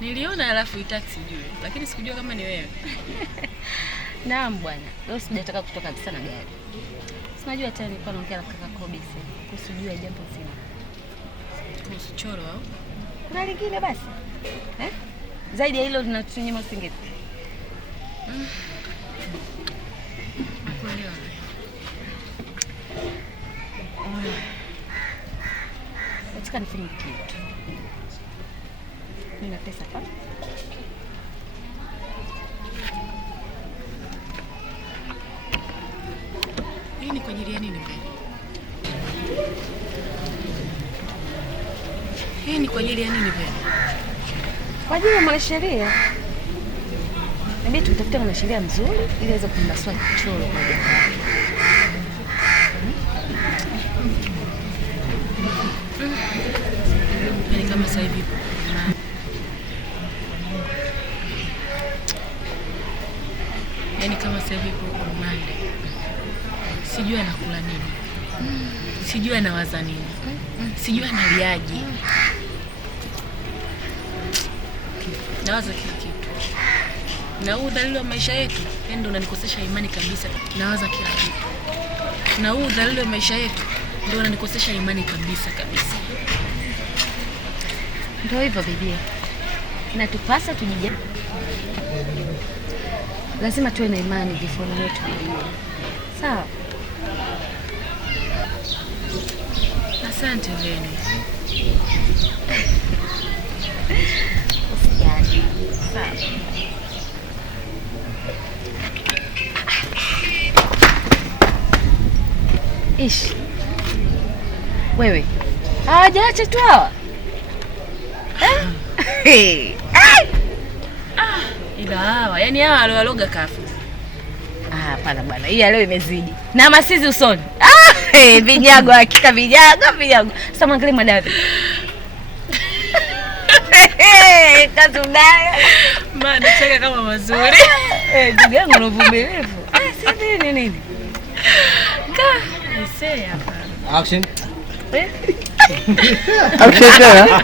Niliona alafu taxi juu, lakini sikujua kama ni wewe. Naam bwana. Leo sijataka kutoka kabisa na gari. Sinajua tena nilikuwa naongea na kaka Kobe sasa. Kusijua jambo zima. Kuhusu choro au? Kuna lingine basi? Zaidi ya hilo linatunyima usingizi. Nakuelewa. Nataka nifanye kitu. Nina pesa hapa. Hii ni kwa ajili ya nini mbele? Hii ni kwa ajili ya nini mbele? Kwa ajili ya mwanasheria. Inabidi tutafute mwanasheria mzuri ili aweze kunasua choro kwa jambo lake. Yaani kama sasa hivi. Yaani kama sasa hivi kwa umande. Sijui anakula nini. Sijui anawaza nini. Sijui analiaje. Nawaza kila kitu. Na huu udhalili wa maisha yetu, ndio unanikosesha imani kabisa. Nawaza kila kitu. Na huu udhalili wa maisha yetu ndio unanikosesha imani kabisa. Ndio hivyo bibi. Inatupasa tujije. Lazima tuwe na imani vifoni wetu. Sawa? Asante Veni. Usijali. Sawa. Ish. Wewe. Hawajaacha tu hawa. Ila hawa, yani hawa waloga kafu. Hapana bwana. Hii leo imezidi. Na masizi usoni. Vinyago hakika vinyago. Sasa mwangalie madavi. Katubaya. Maana cheka kama mazuri. Ndugu yangu unavumilivu. Sasa nini? Nisee hapa. Action. Action tena.